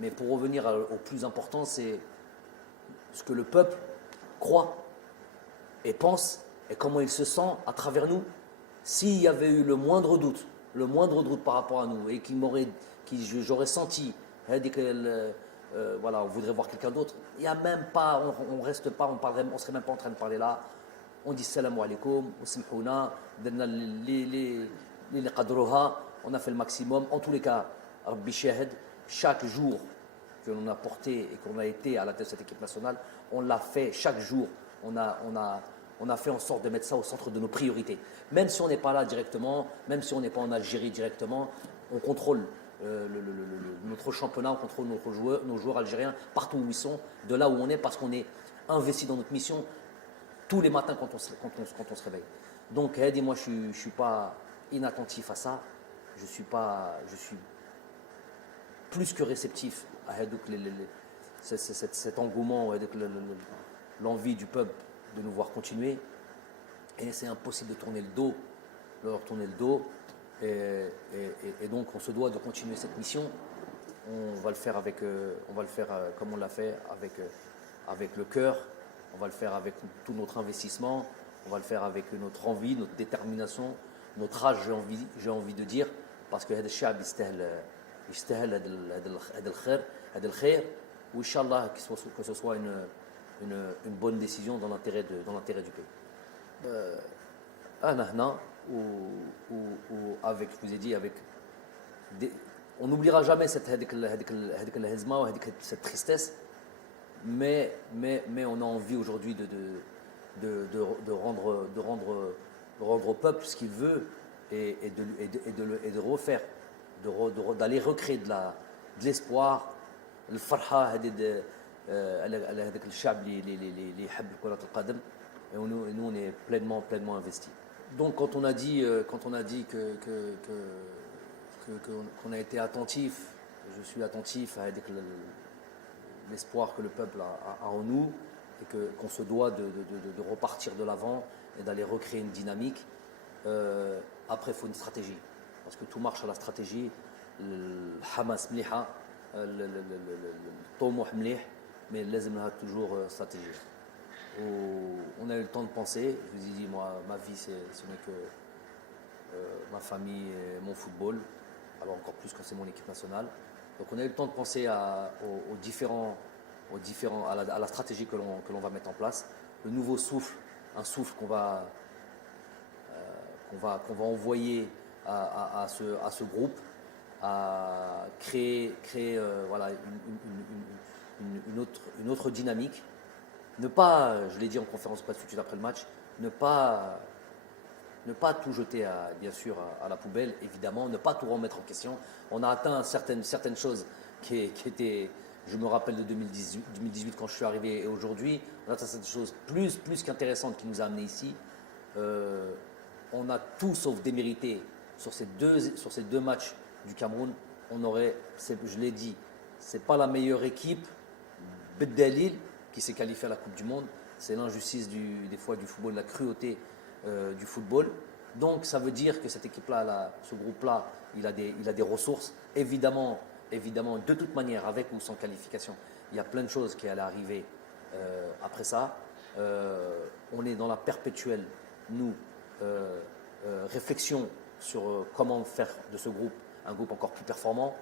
Mais pour revenir au plus important, c'est ce que le peuple croit et pense et comment il se sent à travers nous. S'il y avait eu le moindre doute par rapport à nous et j'aurais senti voilà, on voudrait voir quelqu'un d'autre, il n'y a même pas, on reste pas, on serait même pas en train de parler là. On dit salam alaikum, on a fait le maximum. En tous les cas, Rabbi Shahid, chaque jour que l'on a porté et qu'on a été à la tête de cette équipe nationale, on l'a fait chaque jour. On a fait en sorte de mettre ça au centre de nos priorités. Même si on n'est pas là directement, même si on n'est pas en Algérie directement, on contrôle notre championnat, on contrôle nos joueurs algériens partout où ils sont, de là où on est, parce qu'on est investi dans notre mission tous les matins quand on se réveille. Donc, moi, je ne suis pas inattentif à ça. Je suis plus que réceptif à cet engouement, l'envie du peuple de nous voir continuer. Et c'est impossible de leur tourner le dos. Et donc, on se doit de continuer cette mission. On va le faire comme on l'a fait avec le cœur. On va le faire avec tout notre investissement. On va le faire avec notre envie, notre détermination, notre rage, j'ai envie de dire, parce que هذا الشعب يستاهل هذا الخير وإنشاءالله que ce soit une bonne décision dans l'intérêt du pays. أنا هنا avec, je vous ai dit, on n'oubliera jamais cette tristesse, mais on a envie aujourd'hui de rendre au peuple ce qu'il veut et de refaire, d'aller recréer de l'espoir, le farha على هذاك الشعب اللي يحب كرة القدم. Et nous on est pleinement investis. Donc quand on a dit qu'on a été attentif, je suis attentif à l'espoir que le peuple a en nous et qu'on se doit de repartir de l'avant et d'aller recréer une dynamique. Après, il faut une stratégie, parce que tout marche à la stratégie. Le Hamas mliha, le Tomouh mlih, mais لازم لها toujours stratégie. On a eu le temps de penser. Je vous ai dit, moi, ma vie, ce n'est que ma famille et mon football, alors encore plus quand c'est mon équipe nationale. Donc on a eu le temps de penser à la stratégie que l'on va mettre en place. Le nouveau souffle, un souffle qu'on va envoyer à ce groupe, à créer voilà, une autre dynamique. Ne pas, je l'ai dit en conférence de presse tout de suite après le match, ne pas tout jeter bien sûr à la poubelle, évidemment, ne pas tout remettre en question. On a atteint certaines choses qui étaient, je me rappelle de 2018 quand je suis arrivé et aujourd'hui, on a atteint certaines choses plus qu'intéressantes qui nous a amenés ici. On a tout sauf démérité sur ces deux matchs du Cameroun. Je l'ai dit, c'est pas la meilleure équipe, Beddalil, qui s'est qualifié à la Coupe du Monde. C'est l'injustice des fois du football, la cruauté du football. Donc ça veut dire que cette équipe-là, ce groupe-là, il a des ressources. Évidemment, de toute manière, avec ou sans qualification, il y a plein de choses qui allaient arriver après ça. On est dans la perpétuelle, réflexion sur comment faire de ce groupe un groupe encore plus performant.